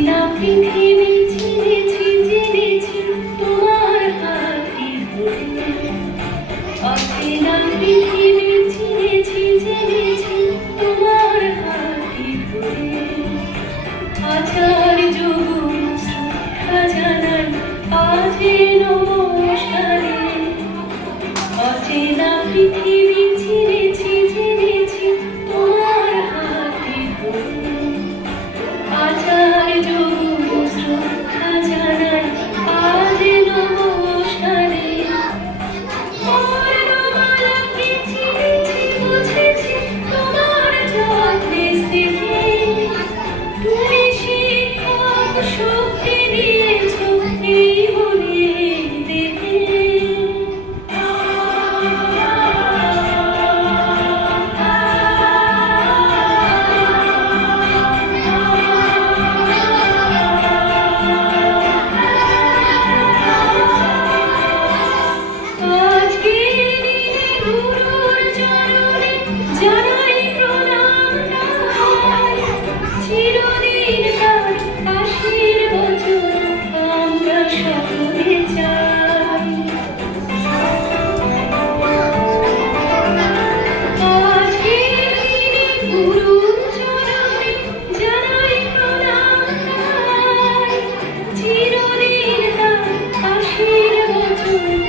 না তোমার তোমার আচার যুগ শ্রদ্ধা জানান Thank you.